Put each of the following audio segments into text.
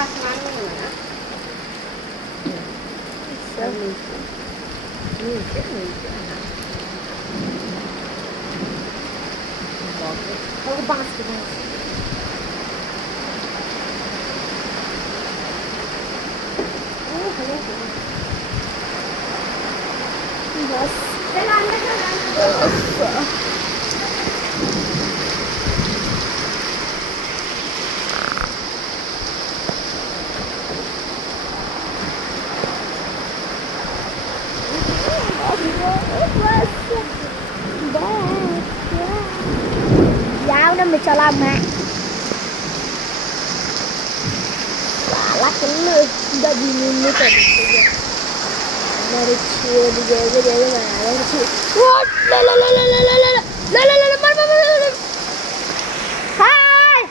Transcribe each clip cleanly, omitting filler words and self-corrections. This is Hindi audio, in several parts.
आसमान में है ना सब नीचे नीचे नीचे वो बांस के बांस बस giáo nó mới cho làm mẹ lắc cái lưỡi đã đi như thế này nó chưa đi về cái đấy mà nó chưa la la la la la la la la la la bắt bắt bắt hai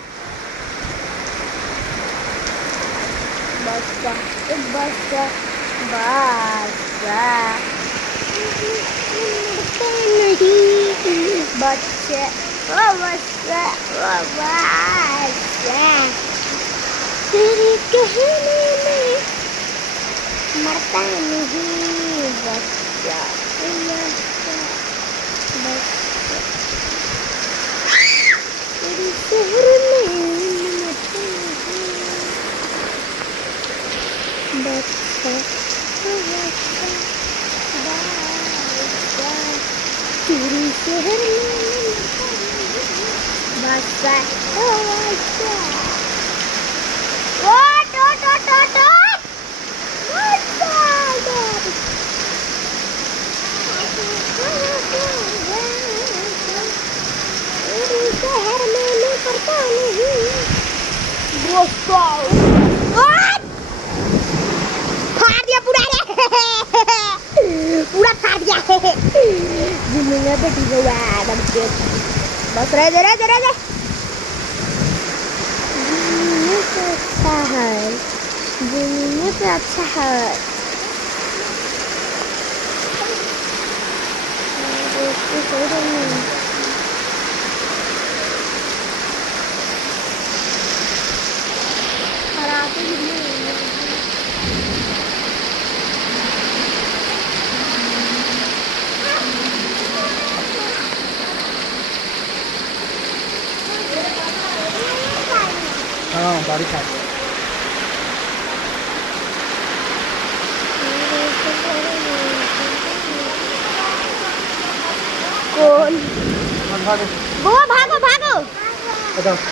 basta basta basta बच्चे ओ बच्चा ओ बच्चा तेरे कहने में मरता नहीं बच्चा बच्चा बच्चा तेरे शहर में मरता नहीं बच्चा बच्चा तेरे शहर में बच्चा बच्चा ओट ओट ओट ओट ओट बच्चा तेरे शहर में मैं पढ़ता नहीं बच्चा ओट फाड़ दिया पूरा पूरा फाड़ दिया जिंदगी पे ठीक हुआ बस रह दे जिंदगी पे अच्छा है जिंदगी पे अच्छा है हाँ बारी खा कौन भागो वो भागो भागो अच्छा